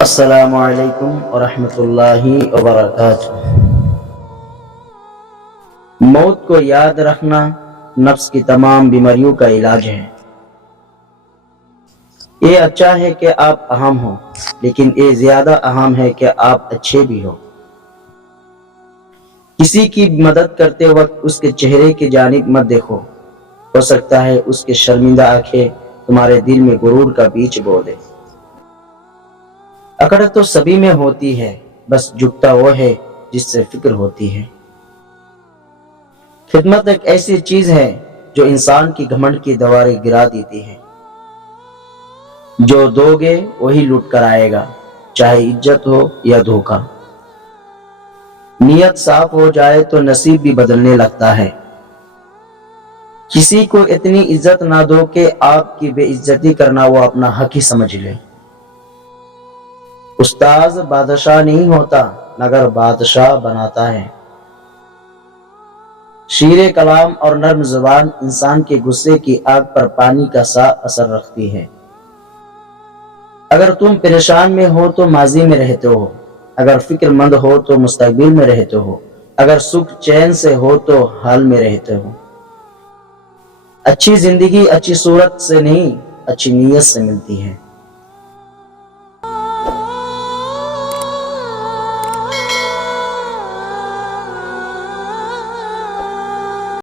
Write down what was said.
السلام علیکم ورحمۃ اللہ وبرکاتہ۔ موت کو یاد رکھنا نفس کی تمام بیماریوں کا علاج ہے۔ یہ اچھا ہے کہ آپ اہم ہو، لیکن یہ زیادہ اہم ہے کہ آپ اچھے بھی ہو۔ کسی کی مدد کرتے وقت اس کے چہرے کی جانب مت دیکھو، ہو سکتا ہے اس کے شرمندہ آنکھیں تمہارے دل میں غرور کا بیج بو دے۔ اکڑ تو سبھی میں ہوتی ہے، بس جھکتا وہ ہے جس سے فکر ہوتی ہے۔ خدمت ایک ایسی چیز ہے جو انسان کی گھمنڈ کی دیواریں گرا دیتی ہے۔ جو دو گے وہی لوٹ کر آئے گا، چاہے عزت ہو یا دھوکہ۔ نیت صاف ہو جائے تو نصیب بھی بدلنے لگتا ہے۔ کسی کو اتنی عزت نہ دو کہ آپ کی بے عزتی کرنا وہ اپنا حق ہی سمجھ لے۔ استاذ بادشاہ نہیں ہوتا مگر بادشاہ بناتا ہے۔ شیر کلام اور نرم زبان انسان کے غصے کی آگ پر پانی کا سا اثر رکھتی ہے۔ اگر تم پریشان میں ہو تو ماضی میں رہتے ہو، اگر فکر مند ہو تو مستقبل میں رہتے ہو، اگر سکھ چین سے ہو تو حال میں رہتے ہو۔ اچھی زندگی اچھی صورت سے نہیں، اچھی نیت سے ملتی ہے۔